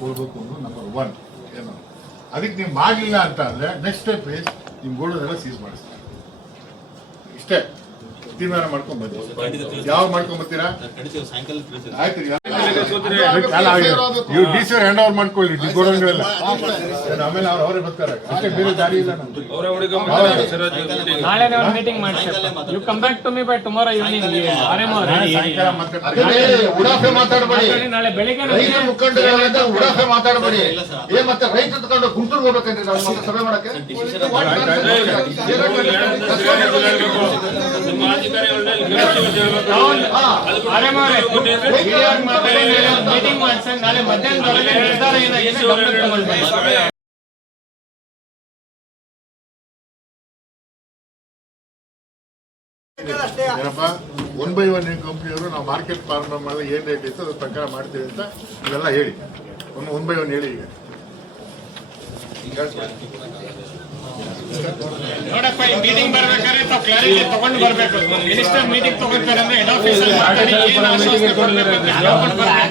ಕೊಡಬೇಕು ಅನ್ನೋದು ನಂಬರ್ 1 ಏನು. ಅದಕ್ಕೆ ನೀವು ಮಾಡಲಿಲ್ಲ ಅಂತ ಅಂದರೆ ನೆಕ್ಸ್ಟ್ ಸ್ಟೆಪ್ ಈಸ್ ನಿಮ್ಮ ಗೋಡನ್ನೆಲ್ಲ ಸೀಸ್ ಮಾಡಿಸ್ತಾರೆ. ಇಷ್ಟೇ ತೀರ್ಮಾನ ಮಾಡ್ಕೊಂಡು ಬಂದು ಯಾವಾಗ ಮಾಡ್ಕೊಂಡ್ ಬರ್ತೀರಾ? ಆಯ್ತು, ನೀವು ಡಿ ಸಿ ಹ್ಯಾಂಡ್ ಓವರ್ ಮಾಡ್ಕೊಳ್ಳಿ ಗೋಡನ್ಗಳೆಲ್ಲ. ಆಮೇಲೆ ಅವರೇ ಬರ್ತಾರೆ, ಅಷ್ಟೇ, ಬೇರೆ ದಾರಿ ಇಲ್ಲ ನಮ್ದು. ನಾಳೆ ಒಂದು ಮೀಟಿಂಗ್ ಮಾಡಿ. You come back to me by tomorrow evening. ಉಡಾಫೆ ಮಾತಾಡಬೇಡಿ, ನಾಳೆ ಬೆಳಿಗ್ಗೆ ಮುಖಂಡರ ಉಡಾಫೆ ಮಾತಾಡಬೇಡಿ. ಮತ್ತೆ ರೈತ ತಗೊಂಡು ಗುಂಟೂರು ಹೋಗ್ಬೇಕಂದ್ರೆ ನಾವು ಸಭೆ ಮಾಡಕ್ಕೆ ಮೀಟಿಂಗ್ ಮಾಡ್ಸಿ. ನಾಳೆ ಮಧ್ಯಾಹ್ನದೊಳಗೆ ನಿರ್ಧಾರ ಏನಾಗಿದೆ ಏನಪ್ಪ 1 by 1 ಕಂಪ್ನಿಯವರು ನಾವು ಮಾರ್ಕೆಟ್ ಪ್ರಾರಂಭ ಮಾಡಿದ್ರೆ ಏನು ರೇಟ್ ಇತ್ತು ಅದ್ರ ಪ್ರಕಾರ ಮಾಡ್ತೀವಿ ಅಂತ ಇವೆಲ್ಲ ಹೇಳಿ. 1 by 1 ಹೇಳಿ. ಈಗ ನೋಡಪ್ಪ, ಈ ಮೀಟಿಂಗ್ ಬರ್ಬೇಕಾದ್ರೆ ತಾವು ಕ್ಲಾರಿಟಿ ತಗೊಂಡು ಬರ್ಬೇಕು. ಮಿನಿಸ್ಟರ್ ಮೀಟಿಂಗ್ ತಗೋತಾರೆ ಅಂದ್ರೆ ಹೆಡ್ ಆಫೀಸ್ ಅಲ್ಲಿ ಮಾತಾಡಿ ಏನು ಆಶ್ವಾಸನೆ ಕೊಡಬೇಕು ಅಂತ ಹೇಳ್ಕೊಂಡು ಬರ್ಬೇಕು.